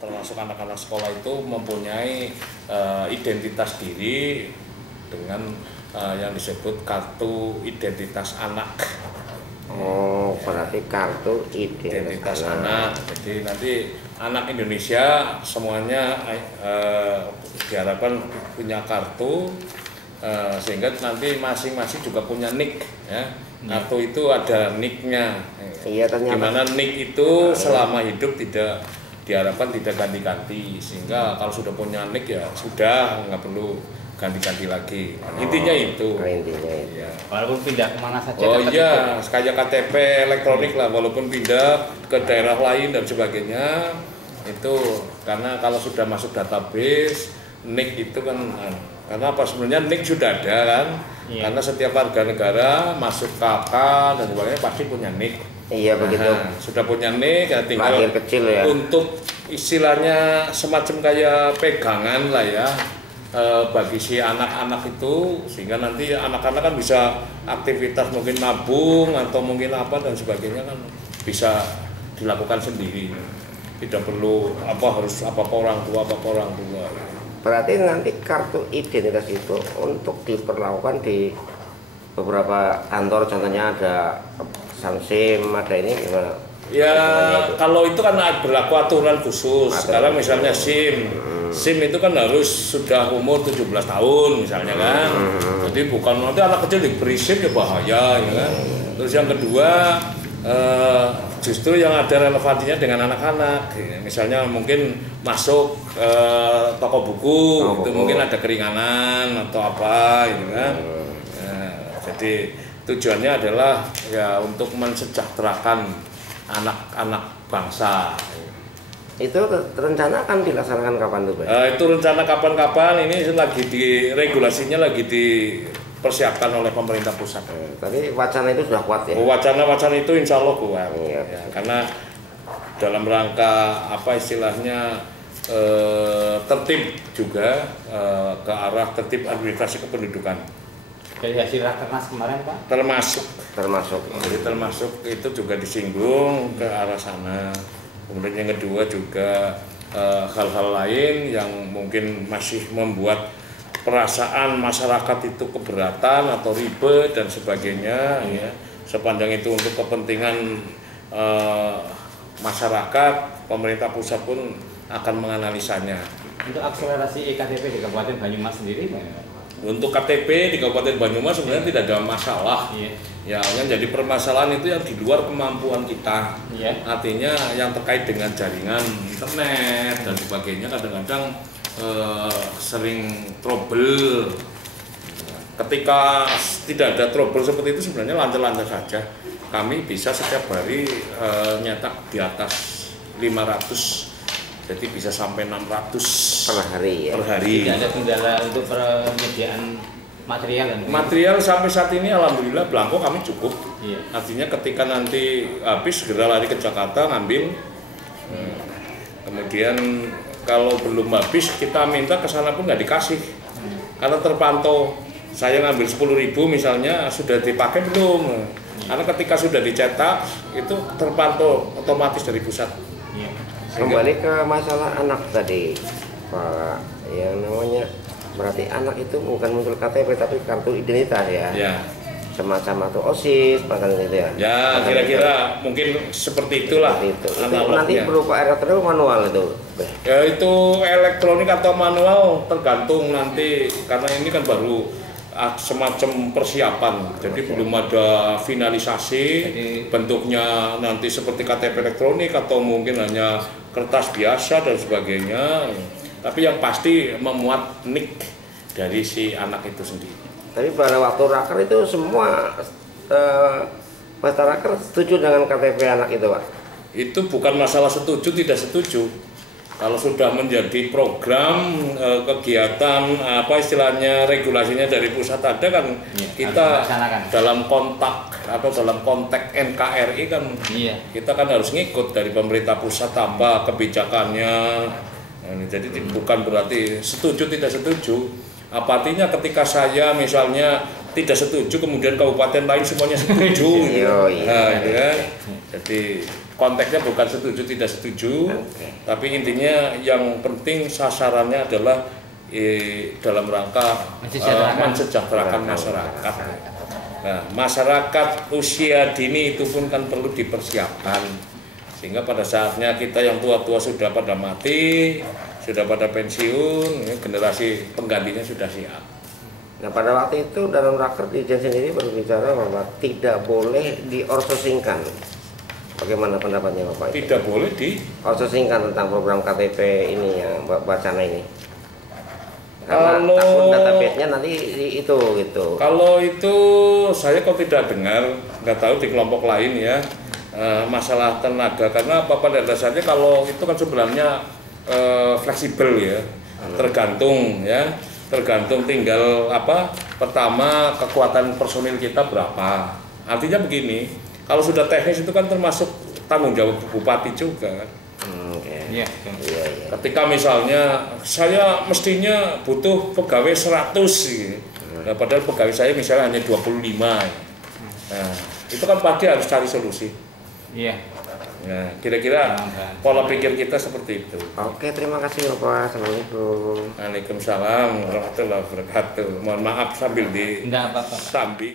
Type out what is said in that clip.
Termasuk anak-anak sekolah itu mempunyai identitas diri dengan yang disebut kartu identitas anak. Oh, berarti kartu identitas anak. Jadi nanti anak Indonesia semuanya diharapkan punya kartu, sehingga nanti masing-masing juga punya nick ya. Kartu itu ada nicknya. Iya, ternyata. Dimana nick itu selama hidup diharapkan tidak ganti-ganti, sehingga kalau sudah punya nick ya sudah, nggak perlu ganti-ganti lagi. Intinya itu. Intinya itu. Ya. Walaupun pindah kemana saja. Oh iya, kayak KTP elektronik lah, walaupun pindah ke daerah lain dan sebagainya, itu karena kalau sudah masuk database nick itu kan, karena apa, sebenarnya nick sudah ada kan. Iya. Karena setiap warga negara masuk KK dan sebagainya pasti punya nick. Iya, begitu. Sudah punya nick, ya tinggal kecil ya. Untuk istilahnya semacam kayak pegangan lah ya, bagi si anak-anak itu, sehingga nanti anak-anak kan bisa aktivitas mungkin nabung atau mungkin apa dan sebagainya kan bisa dilakukan sendiri. Tidak perlu harus apa orang tua. Berarti nanti kartu identitas itu untuk diperlakukan di beberapa kantor, contohnya ada SIM, ada ini gimana? Ya, kalau itu kan berlaku aturan khusus. Sekarang misalnya SIM itu kan harus sudah umur 17 tahun misalnya kan. Jadi bukan nanti anak kecil diberi SIM ya bahaya ya kan. Terus yang kedua, justru yang ada relevansinya dengan anak-anak. Misalnya mungkin masuk toko buku, itu mungkin ada keringanan atau apa gitu kan. Jadi tujuannya adalah ya untuk mensejahterakan anak-anak bangsa. Itu rencana akan dilaksanakan kapan tuh, Pak? Itu rencana kapan-kapan, ini regulasinya lagi dipersiapkan oleh pemerintah pusat. Tapi wacana itu sudah kuat ya? Wacana itu insya Allah kuat. Iya. Ya, karena dalam rangka istilahnya tertib juga, ke arah tertib administrasi kependudukan. Dari hasil rakernas kemarin, Pak? Termasuk. Jadi termasuk itu juga disinggung ke arah sana. Kemudian yang kedua juga hal-hal lain yang mungkin masih membuat perasaan masyarakat itu keberatan atau ribet dan sebagainya. Ya. Sepanjang itu untuk kepentingan masyarakat, pemerintah pusat pun akan menganalisanya. Untuk akselerasi eKTP di Kabupaten Banyumas sendiri, untuk KTP di Kabupaten Banyumas sebenarnya tidak ada masalah. Ya, yang jadi permasalahan itu yang di luar kemampuan kita. Artinya yang terkait dengan jaringan internet dan sebagainya kadang-kadang sering trouble. Ketika tidak ada trouble seperti itu sebenarnya lancar-lancar saja. Kami bisa setiap hari nyetak di atas 500. Jadi bisa sampai 600 per hari ya? Per hari. Tidak ada kendala untuk penyediaan material? Material sampai saat ini alhamdulillah belangko kami cukup. Artinya ketika nanti habis segera lari ke Jakarta ngambil. Kemudian kalau belum habis kita minta ke sana pun nggak dikasih. Karena terpantau, saya ngambil 10.000 misalnya sudah dipakai belum. Karena ketika sudah dicetak itu terpantau otomatis dari pusat. Kembali ke masalah anak tadi, Pak, yang namanya berarti anak itu bukan muncul KTP tapi kartu identitas ya? Ya. Semacam atau OSIS, bahkan itu ya? Ya, kira-kira mungkin seperti itulah. Itu nanti berupa elektronik manual itu? Ya, itu elektronik atau manual tergantung nanti, karena ini kan baru semacam persiapan, jadi belum ada finalisasi. Bentuknya nanti seperti KTP elektronik atau mungkin hanya kertas biasa dan sebagainya, tapi yang pasti memuat nick dari si anak itu sendiri. Tapi pada waktu raker itu semua peserta raker setuju dengan KTP anak itu, Pak? Itu bukan masalah setuju tidak setuju. Kalau sudah menjadi program kegiatan istilahnya regulasinya dari pusat ada kan, kita dalam kontak atau dalam konteks NKRI kan, kita kan harus ngikut dari pemerintah pusat apa kebijakannya. Jadi bukan berarti setuju tidak setuju. Apa artinya ketika saya misalnya tidak setuju kemudian kabupaten lain semuanya setuju. Jadi konteksnya bukan setuju tidak setuju, tapi intinya yang penting sasarannya adalah dalam rangka mensejahterakan masyarakat. Nah, masyarakat usia dini itu pun kan perlu dipersiapkan, sehingga pada saatnya kita yang tua-tua sudah pada mati, sudah pada pensiun, generasi penggantinya sudah siap. Nah, pada waktu itu dalam raker Dirjen sendiri berbicara bahwa tidak boleh diorsosingkan. Bagaimana pendapatnya Bapak? Tidak boleh diorsosingkan tentang program KTP ini ya, Wacana ini. Karena kalau takut database-nya nanti itu gitu. Kalau itu saya kok tidak dengar, nggak tahu di kelompok lain ya, masalah tenaga, karena apa pada dasarnya kalau itu kan sebenarnya fleksibel ya, tergantung tinggal apa, pertama kekuatan personil kita berapa. Artinya begini, kalau sudah teknis itu kan termasuk tanggung jawab bupati juga kan. Iya. Ketika misalnya saya mestinya butuh pegawai 100 gitu. Nah, padahal pegawai saya misalnya hanya 25. Nah, itu kan pasti harus cari solusi. Iya. Nah, kira-kira pola pikir kita seperti itu. Oke, terima kasih Bapak. Assalamualaikum. Waalaikumsalam warahmatullahi wabarakatuh. Mohon maaf sambil Enggak apa-apa. sambil